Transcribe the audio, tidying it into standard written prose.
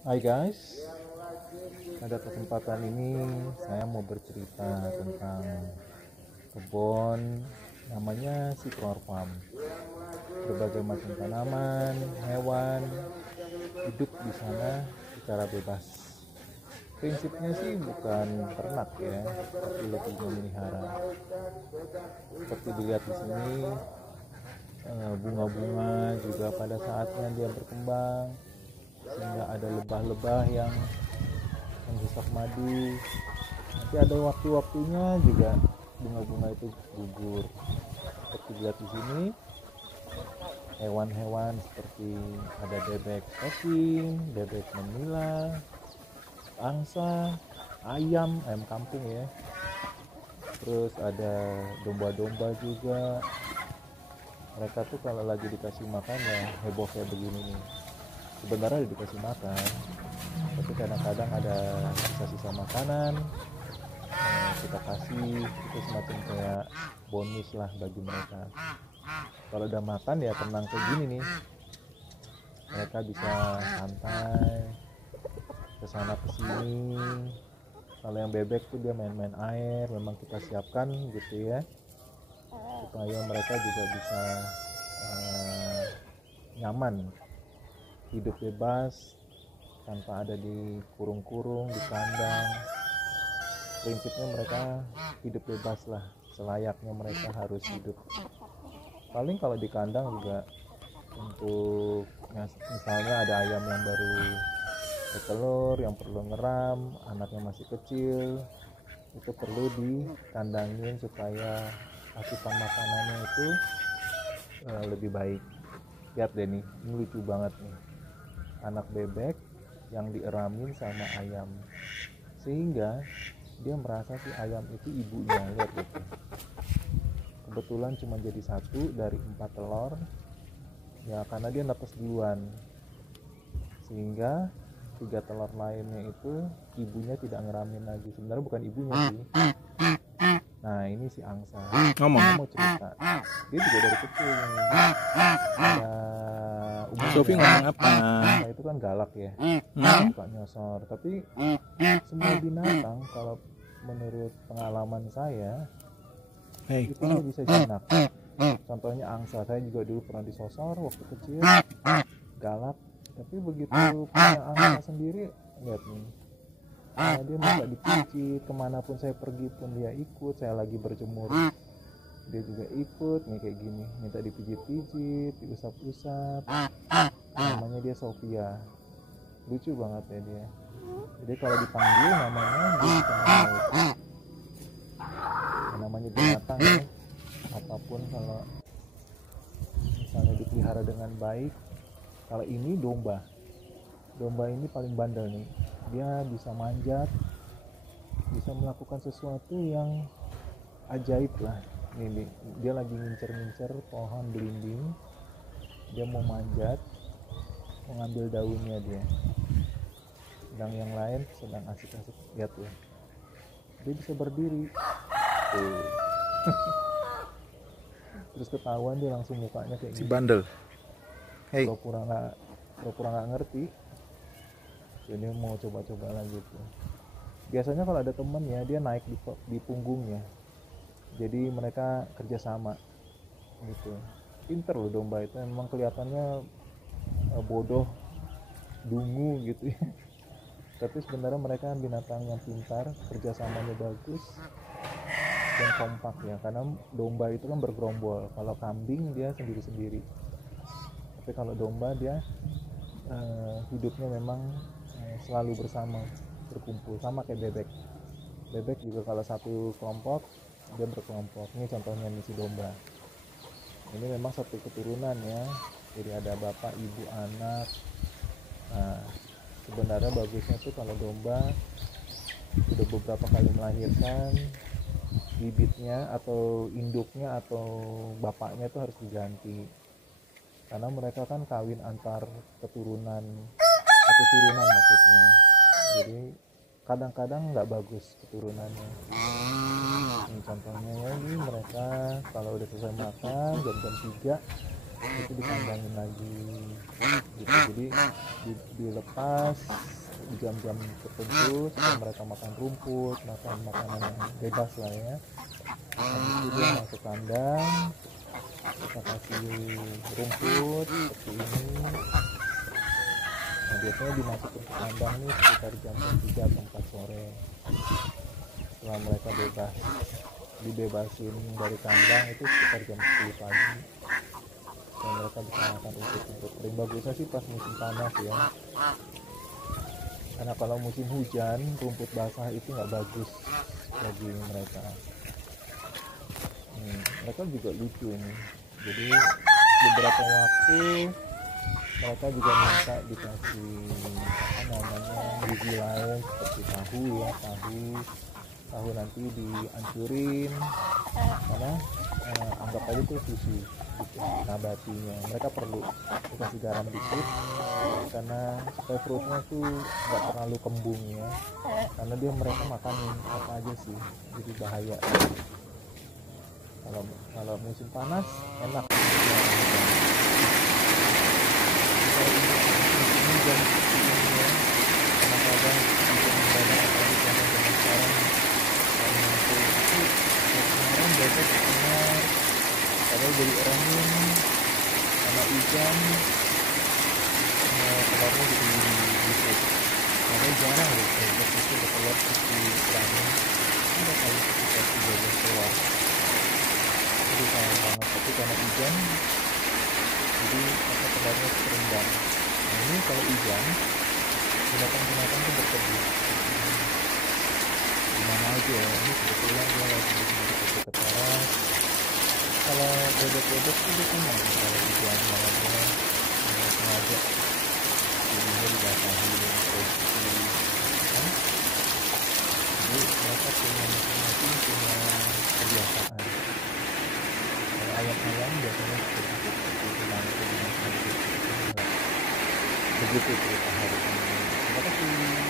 Hai guys, pada kesempatan ini saya mau bercerita tentang kebun namanya Citror Farm. Berbagai macam tanaman, hewan hidup di sana secara bebas. Prinsipnya sih bukan ternak ya, tapi lebih memelihara. Seperti dilihat di sini, bunga-bunga juga pada saatnya dia berkembang, sehingga ada lebah-lebah yang menghisap madu. Nanti ada waktu-waktunya juga bunga-bunga itu gugur. Seperti dilihat di sini, hewan-hewan seperti ada bebek packing, bebek manila, angsa, ayam kampung ya. Terus ada domba-domba juga. Mereka tuh kalau lagi dikasih makan ya heboh kayak begini nih. Sebenarnya dikasih makan, tapi kadang-kadang ada sisa-sisa makanan, kita kasih, itu semacam kayak bonus lah bagi mereka. Kalau udah makan ya tenang kayak gini nih, mereka bisa santai kesana kesini. Kalau yang bebek tuh dia main-main air, memang kita siapkan gitu ya, supaya mereka juga bisa nyaman hidup bebas tanpa ada di kurung-kurung, di kandang. Prinsipnya mereka hidup bebas lah, selayaknya mereka harus hidup. Paling kalau di kandang juga untuk misalnya ada ayam yang baru bertelur, yang perlu ngeram, anaknya masih kecil, itu perlu dikandangin supaya asupan makanannya itu lebih baik. Lihat deh nih, ini lucu banget nih, anak bebek yang dieramin sama ayam, sehingga dia merasa si ayam itu ibunya. Lihat gitu, kebetulan cuma jadi 1 dari 4 telur ya, karena dia netes duluan, sehingga 3 telur lainnya itu ibunya tidak ngeramin lagi. Sebenarnya bukan ibunya sih. Nah ini si angsa mau cerita, dia juga dari kecil nih ada Sofi ngomong apa? Angsa itu kan galak ya, suka nyosor. Tapi semua binatang kalau menurut pengalaman saya itu dia bisa jinak. Contohnya angsa, saya juga dulu pernah disosor waktu kecil, galak. Tapi begitu punya angsa sendiri, lihat nih, dia minta dipijit, kemanapun saya pergi pun dia ikut. Saya lagi berjemur, dia juga ikut nih kayak gini, minta dipijit-pijit, diusap-usap. Namanya dia Sophia, lucu banget ya dia. Jadi kalau dipanggil namanya dia bisa menurut. Namanya binatang ya, apapun kalau misalnya dipelihara dengan baik. Kalau ini domba ini paling bandel nih, dia bisa manjat, bisa melakukan sesuatu yang ajaib lah. Nih, dia lagi ngincer-ngincer pohon belimbing, dia mau manjat, mau ngambil daunnya dia, sedang yang lain sedang asik-asik. Lihat ya, dia bisa berdiri tuh. Terus ketahuan dia langsung mukanya kayak si gitu, bandel. Hey, pura-pura nggak ngerti. Jadi mau coba-coba lagi tuh. Biasanya kalau ada temen ya, dia naik di punggungnya, jadi mereka kerjasama gitu. Pinter loh domba itu, memang kelihatannya bodoh, dungu gitu ya. Tapi sebenarnya mereka binatang yang pintar, kerjasamanya bagus dan kompak ya, karena domba itu kan bergerombol. Kalau kambing dia sendiri-sendiri, tapi kalau domba dia hidupnya memang selalu bersama, berkumpul, sama kayak bebek juga kalau satu kelompok dia berkelompok. Ini contohnya nih si domba ini memang satu keturunan ya, jadi ada bapak, ibu, anak. Nah sebenarnya bagusnya tuh kalau domba udah beberapa kali melahirkan, bibitnya atau induknya atau bapaknya tuh harus diganti, karena mereka kan kawin antar keturunan atau turunan maksudnya. Jadi kadang-kadang nggak bagus keturunannya. Ini contohnya ya, ini mereka kalau udah selesai makan jam-jam 3 itu dikandangin lagi gitu. Jadi dilepas di jam-jam tertentu supaya mereka makan rumput, makan makanan yang bebas lah ya. Habis itu dia masuk kandang, kita kasih rumput seperti ini. Nah, biasanya dimasukin ke kandang nih sekitar jam 3 atau 4 sore. Setelah mereka dibebasin dari kandang itu sekitar jam 10 pagi. Dan mereka bisa makan rumput kering. Bagusnya sih pas musim panas ya. Karena kalau musim hujan rumput basah itu nggak bagus bagi mereka. Mereka juga lucu ini. Jadi beberapa waktu mereka juga minta dikasih gizi lain seperti tahu ya, tahu nanti dihancurin karena anggap aja itu susu nabatinya. Mereka perlu dikasih garam dikit karena supaya perutnya tuh nggak terlalu kembung ya, karena mereka makanin apa aja sih, jadi bahaya. Kalau musim panas enak ya, kadang-kadang kemarin biasa sekitar padahal jadi orangin sama hujan telurnya jadi busuk. Karena jarang deh kalau itu telur isi kerangnya ada kali sekitar 13 telur, jadi sayang banget. Tapi karena hujan jadi telurnya terendam. Nah ini kalau hujan binatang-binatang tuh berteduh dimana aja ya. Ini kebetulan dia lagi di teras. Kalau bebek-bebek tuh dia tenang kalau hujan, malamnya sengaja jadinya dibasahi posisi kan. Jadi mereka punya masing-masing punya kebiasaan. Kalau ayam-ayam biasanya seperti itu nanti begitu cerita hari ini. Terima kasih.